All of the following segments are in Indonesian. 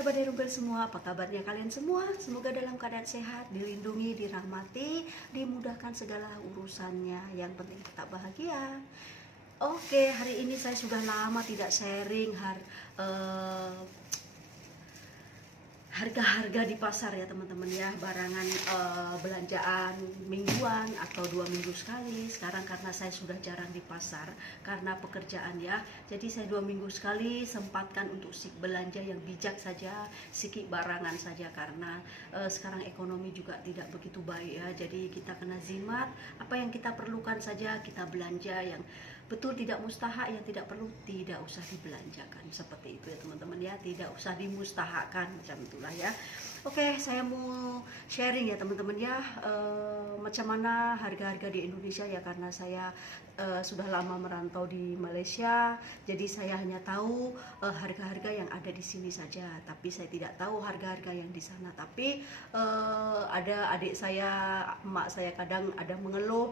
sahabat Derungkel semua, apa kabarnya kalian semua? Semoga dalam keadaan sehat, dilindungi, dirahmati, dimudahkan segala urusannya. Yang penting tetap bahagia. Oke, hari ini saya sudah lama tidak sharing harga-harga di pasar ya teman-teman ya, barangan belanjaan mingguan atau 2 minggu sekali. Sekarang karena saya sudah jarang di pasar karena pekerjaan ya, jadi saya 2 minggu sekali sempatkan untuk belanja yang bijak saja, sikit barangan saja karena sekarang ekonomi juga tidak begitu baik ya, jadi kita kena zimat, apa yang kita perlukan saja kita belanja, yang betul tidak mustahak, yang tidak perlu tidak usah dibelanjakan, seperti itu ya teman-teman ya, tidak usah dimustahakan macam itulah ya. Oke, saya mau sharing ya teman-teman ya, macam mana harga-harga di Indonesia ya, karena saya sudah lama merantau di Malaysia, jadi saya hanya tahu harga-harga yang ada di sini saja, tapi saya tidak tahu harga-harga yang di sana. Tapi ada adik saya, emak saya kadang ada mengeluh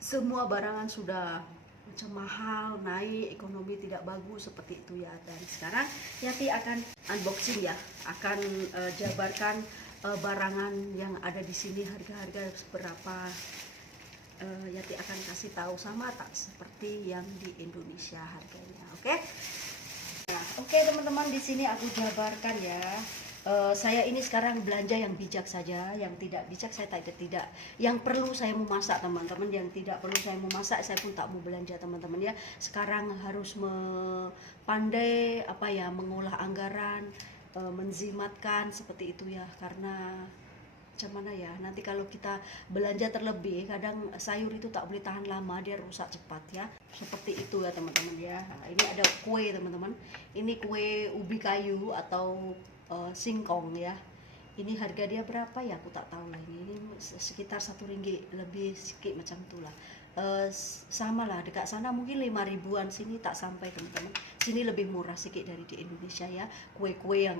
semua barangan sudah macam mahal, naik, ekonomi tidak bagus, seperti itu ya. Dan sekarang Yati akan unboxing ya, akan jabarkan barangan yang ada di sini, harga-harga seberapa. Yati akan kasih tahu sama tak seperti yang di Indonesia harganya. Oke? Nah, oke teman-teman, di sini aku jabarkan ya. Saya ini sekarang belanja yang bijak saja, yang tidak bijak saya tidak. Yang perlu saya mau masak teman-teman, yang tidak perlu saya mau masak saya pun tak mau belanja teman-teman ya. Sekarang harus pandai apa ya, mengolah anggaran, menzimatkan seperti itu ya, karena macam mana ya, nanti kalau kita belanja terlebih, kadang sayur itu tak boleh tahan lama, dia rusak cepat ya, seperti itu ya teman-teman ya. Nah, ini ada kue teman-teman, ini kue ubi kayu atau singkong ya. Ini harga dia berapa ya, aku tak tahu lah, ini sekitar RM1 lebih sedikit macam itulah. Sama lah, dekat sana mungkin 5 ribuan, sini tak sampai teman-teman, sini lebih murah sedikit dari di Indonesia ya. Kue-kue yang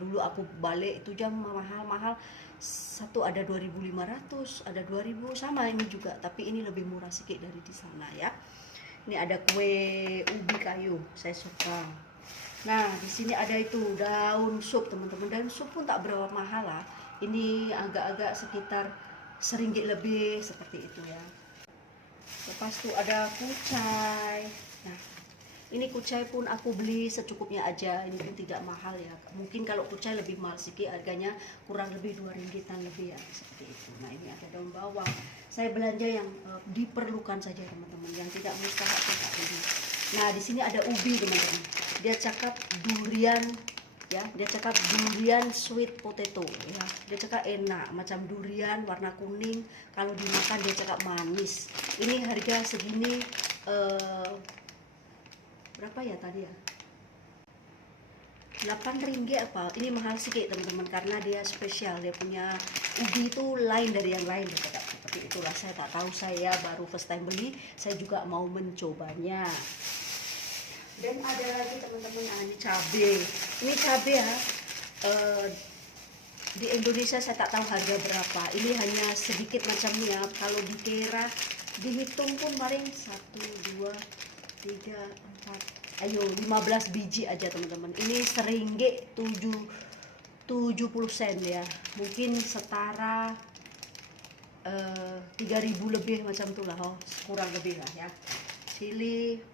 dulu aku balik itu jam mahal-mahal, satu ada 2.500, ada 2.000, sama ini juga, tapi ini lebih murah sedikit dari di sana ya. Ini ada kue ubi kayu, saya suka. Nah, di sini ada itu daun sup teman-teman, daun sup pun tak berapa mahal lah, ini agak-agak sekitar RM1 lebih, seperti itu ya. Lepas itu ada kucai. Nah, ini kucai pun aku beli secukupnya aja, ini pun tidak mahal ya. Mungkin kalau kucai lebih mahal sedikit, harganya kurang lebih RM2 lebih ya, seperti itu. Nah, ini ada daun bawang. Saya belanja yang diperlukan saja teman-teman, yang tidak mustahak saya tak beli. Nah, di sini ada ubi teman-teman. Dia cakap durian ya, dia cakap durian sweet potato ya. Dia cakap enak, macam durian warna kuning, kalau dimakan dia cakap manis. Ini harga segini berapa ya tadi ya? RM8 apa? Ini mahal sedikit teman-teman, karena dia spesial, dia punya ubi itu lain dari yang lain gitu. Seperti itulah, saya tak tahu, saya baru first time beli, saya juga mau mencobanya. Dan ada lagi teman-teman, ini cabai. Ini cabai ya, di Indonesia saya tak tahu harga berapa. Ini hanya sedikit macamnya, kalau dikira dihitung pun paling 1, 2, 3, 4, ayo 15 biji aja teman-teman. Ini RM1.70 ya, mungkin setara 3.000 lebih macam itulah, kurang lebih lah ya. Chili.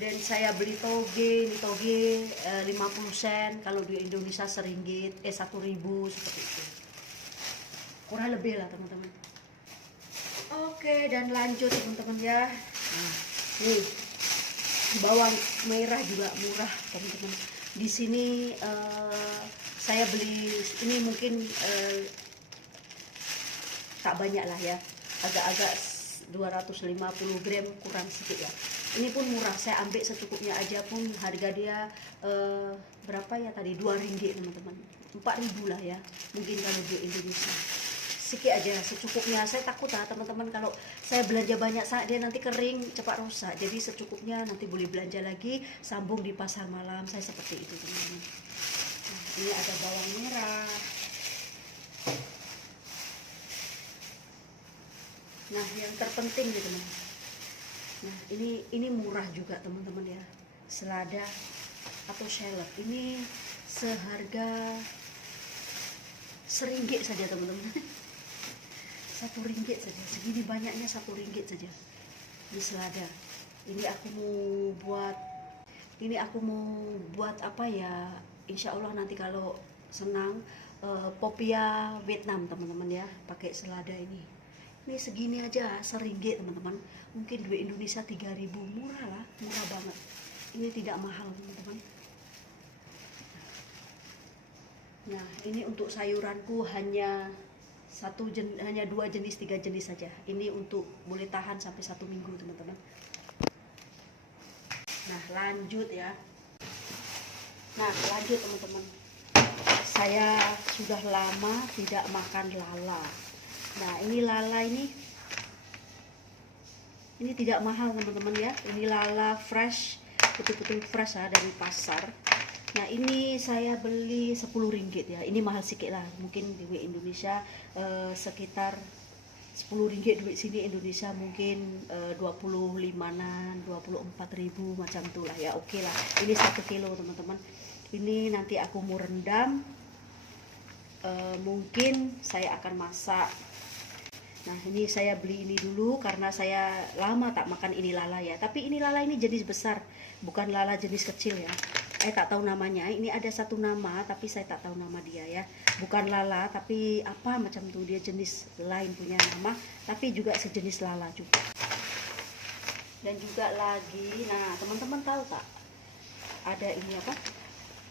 Dan saya beli toge, ini toge 50 sen, kalau di Indonesia RM1, 1.000 seperti itu. Kurang lebih lah teman-teman. Oke, dan lanjut teman-teman ya. Nah, nih bawang merah juga murah teman-teman. Di sini saya beli ini mungkin tak banyak lah ya, agak-agak 250 gram, kurang sedikit ya. Ini pun murah, saya ambil secukupnya aja pun harga dia berapa ya tadi, RM2 teman-teman, 4.000 lah ya, mungkin kalau di Indonesia. Sedikit aja, secukupnya. Saya takut lah teman-teman, kalau saya belanja banyak saat dia nanti kering, cepat rusak. Jadi secukupnya, nanti boleh belanja lagi, sambung di pasar malam. Saya seperti itu teman-teman. Nah, ini ada bawang merah. Nah, yang terpenting nih teman. Nah, ini murah juga teman-teman ya. Selada atau shallot. Ini seharga RM1 saja teman-teman. RM1 saja, segini banyaknya RM1 saja di selada. Ini aku mau buat apa ya, insya Allah nanti kalau senang popia Vietnam teman-teman ya, pakai selada ini segini aja RM1 teman-teman. Mungkin duit Indonesia 3.000, murah lah, murah banget. Ini tidak mahal teman-teman. Nah, ini untuk sayuranku hanya hanya 2 jenis 3 jenis saja. Ini untuk boleh tahan sampai 1 minggu teman-teman. Nah, lanjut ya. Nah, lanjut teman-teman. Saya sudah lama tidak makan lala. Nah, ini lala ini tidak mahal teman-teman ya. Ini lala fresh, betul-betul fresh ya, dari pasar. Nah, ini saya beli RM10 ya. Ini mahal sedikit lah. Mungkin di Indonesia sekitar RM10 duit sini Indonesia mungkin 25-an, 24.000 macam itulah ya. Oke lah. Ini 1 kilo teman-teman. Ini nanti aku mau rendam. Mungkin saya akan masak. Nah, ini saya beli ini dulu karena saya lama tak makan ini lala ya. Tapi ini lala ini jenis besar, bukan lala jenis kecil ya. Tak tahu namanya. Ini ada satu nama tapi saya tak tahu nama dia ya. Bukan lala tapi apa macam tuh, dia jenis lain punya nama, tapi juga sejenis lala juga. Dan juga lagi, nah teman-teman tahu tak? Ada ini apa?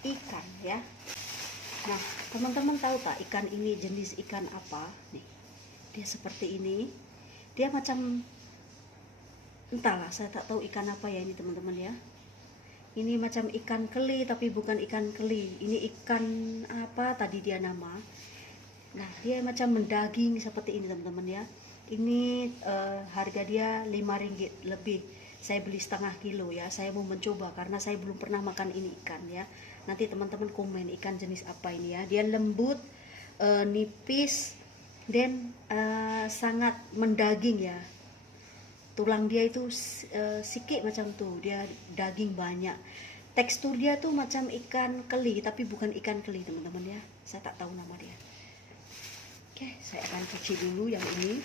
Ikan ya. Nah, teman-teman tahu tak ikan ini jenis ikan apa? Nih. Dia seperti ini, dia macam entahlah, saya tak tahu ikan apa ya ini teman-teman ya. Ini macam ikan keli tapi bukan ikan keli. Ini ikan apa tadi dia nama. Nah, dia macam mendaging seperti ini teman-teman ya. Ini harga dia RM5 lebih. Saya beli setengah kilo ya. Saya mau mencoba karena saya belum pernah makan ini ikan ya. Nanti teman-teman komen ikan jenis apa ini ya. Dia lembut, nipis, dan sangat mendaging ya. Tulang dia itu sikit macam tuh, dia daging banyak. Tekstur dia tuh macam ikan keli tapi bukan ikan keli teman-teman ya. Saya tak tahu nama dia. Oke, saya akan cuci dulu yang ini.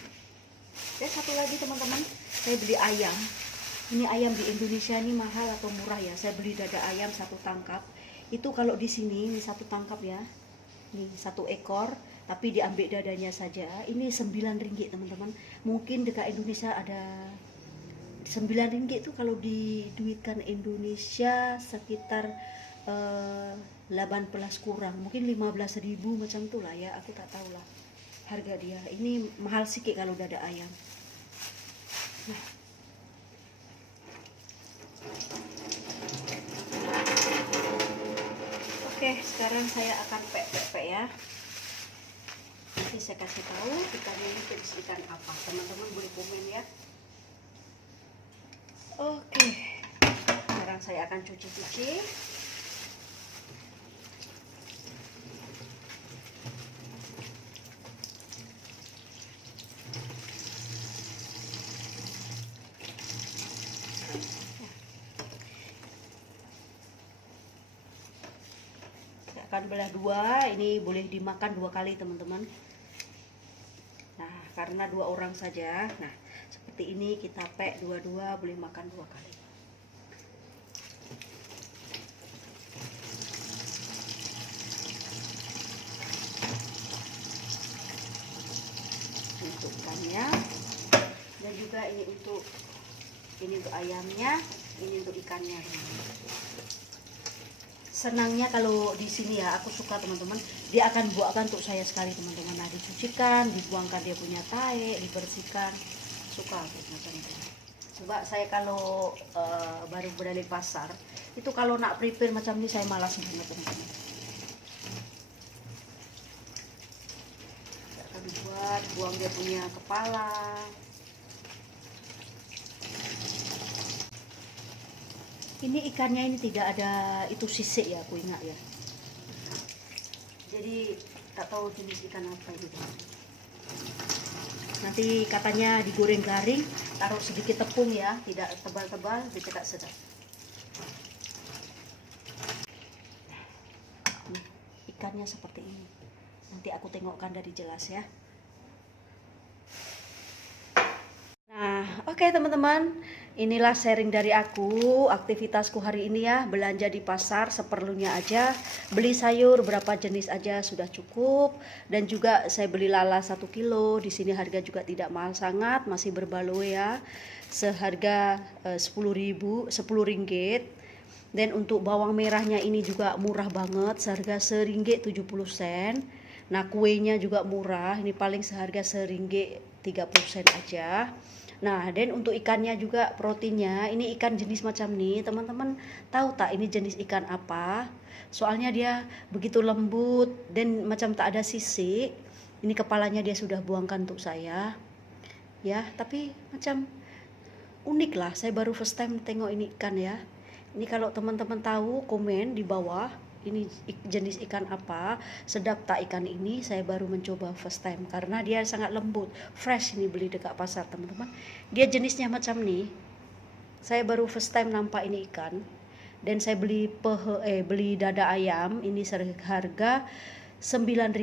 Dan satu lagi teman-teman, saya beli ayam. Ini ayam di Indonesia ini mahal atau murah ya. Saya beli dada ayam 1 tangkap. Itu kalau di sini ini 1 tangkap ya. Nih 1 ekor, tapi diambil dadanya saja. Ini RM9 teman-teman. Mungkin dekat Indonesia ada RM9 itu kalau diduitkan Indonesia sekitar 18 kurang, mungkin 15.000 macam itulah ya. Aku tak tahu lah harga dia. Ini mahal sedikit kalau dada ayam. Nah, oke, sekarang saya akan pek-pek ya. Nanti saya kasih tahu ikannya ini jenis ikan apa. Teman-teman boleh komen ya. Oke, sekarang saya akan cuci-cuci. Akan belah 2, ini boleh dimakan 2 kali teman-teman. Nah, karena 2 orang saja. Nah, seperti ini kita pek 2-2, boleh makan 2 kali. Untuk ikannya, dan juga ini untuk ayamnya, ini untuk ikannya. Senangnya kalau di sini ya, aku suka teman-teman, dia akan buatkan untuk saya sekali teman-teman. Nah, dicucikan, dibuangkan dia punya tae, dibersihkan, suka macam itu. Coba saya kalau baru balik pasar, itu kalau nak prepare macam ini saya malas banget teman-teman. Saya akan buang dia punya kepala. Ini ikannya ini tidak ada itu sisik ya, aku ingat ya. Jadi tak tahu jenis ikan apa ini. Nanti katanya digoreng garing, taruh sedikit tepung ya, tidak tebal-tebal, dicetak sedap. ikannya seperti ini. Nanti aku tengokkan dari jelas ya. Nah, oke teman-teman, inilah sharing dari aku, aktivitasku hari ini ya, belanja di pasar seperlunya aja, beli sayur berapa jenis aja sudah cukup, dan juga saya beli lala 1 kilo, di sini harga juga tidak mahal sangat, masih berbaloi ya, seharga 10.000, 10 ringgit. Dan untuk bawang merahnya ini juga murah banget, seharga RM1.70. Nah, kuenya juga murah, ini paling seharga RM1.30 aja. Nah, dan untuk ikannya juga proteinnya, ini ikan jenis macam nih, teman-teman tahu tak ini jenis ikan apa? Soalnya dia begitu lembut dan macam tak ada sisik. Ini kepalanya dia sudah buangkan untuk saya. Ya, tapi macam unik lah, saya baru first time tengok ini ikan ya. Ini kalau teman-teman tahu, komen di bawah. Ini jenis ikan apa, sedap tak ikan ini, saya baru mencoba first time karena dia sangat lembut, fresh. Ini beli dekat pasar teman-teman, dia jenisnya macam nih, saya baru first time nampak ini ikan. Dan saya beli beli dada ayam, ini harga RM9.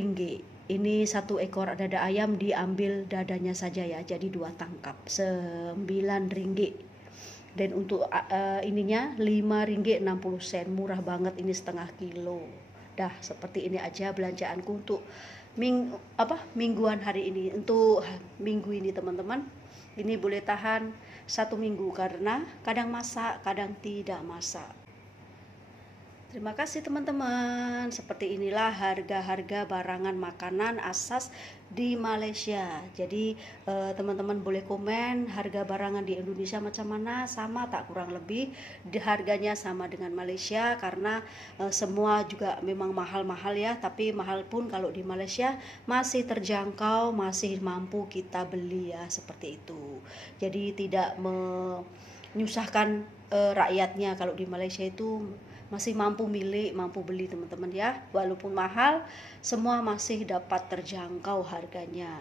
Ini 1 ekor dada ayam, diambil dadanya saja ya, jadi 2 tangkap RM9. Dan untuk ininya RM5.60, murah banget, ini setengah kilo. Dah seperti ini aja belanjaanku untuk mingguan hari ini. Untuk minggu ini teman-teman, ini boleh tahan 1 minggu karena kadang masak, kadang tidak masak. Terima kasih teman-teman. Seperti inilah harga-harga barangan makanan asas di Malaysia. Jadi teman-teman boleh komen harga barangan di Indonesia macam mana, sama tak kurang lebih harganya sama dengan Malaysia, karena semua juga memang mahal-mahal ya, tapi mahal pun kalau di Malaysia masih terjangkau, masih mampu kita beli ya, seperti itu. Jadi tidak menyusahkan rakyatnya. Kalau di Malaysia itu masih mampu mampu beli teman-teman ya, walaupun mahal semua masih dapat terjangkau harganya.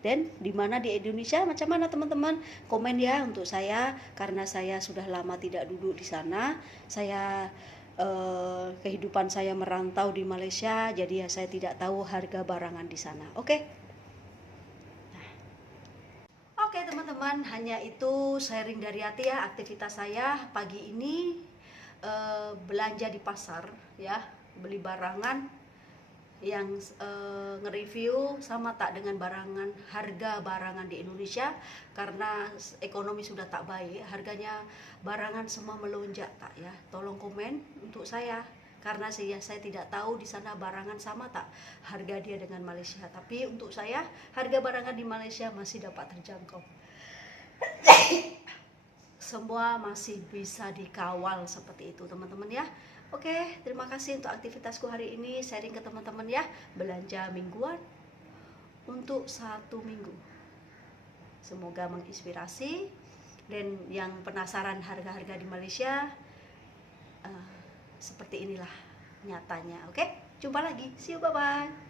Dan dimana di Indonesia macam mana teman-teman, komen ya untuk saya, karena saya sudah lama tidak duduk di sana. Saya kehidupan saya merantau di Malaysia, jadi ya saya tidak tahu harga barangan di sana. Oke. Oke teman-teman, hanya itu sharing dari hati ya, aktivitas saya pagi ini. Belanja di pasar ya, beli barangan yang nge-review sama tak dengan harga barangan di Indonesia, karena ekonomi sudah tak baik, harganya barangan semua melonjak tak ya. Tolong komen untuk saya, karena saya tidak tahu di sana barangan sama tak harga dia dengan Malaysia, tapi untuk saya harga barangan di Malaysia masih dapat terjangkau. Semua masih bisa dikawal seperti itu teman-teman ya. Oke, terima kasih untuk aktivitasku hari ini, sharing ke teman-teman ya, belanja mingguan untuk 1 minggu. Semoga menginspirasi, dan yang penasaran harga-harga di Malaysia, seperti inilah nyatanya. Oke, jumpa lagi, see you, bye bye.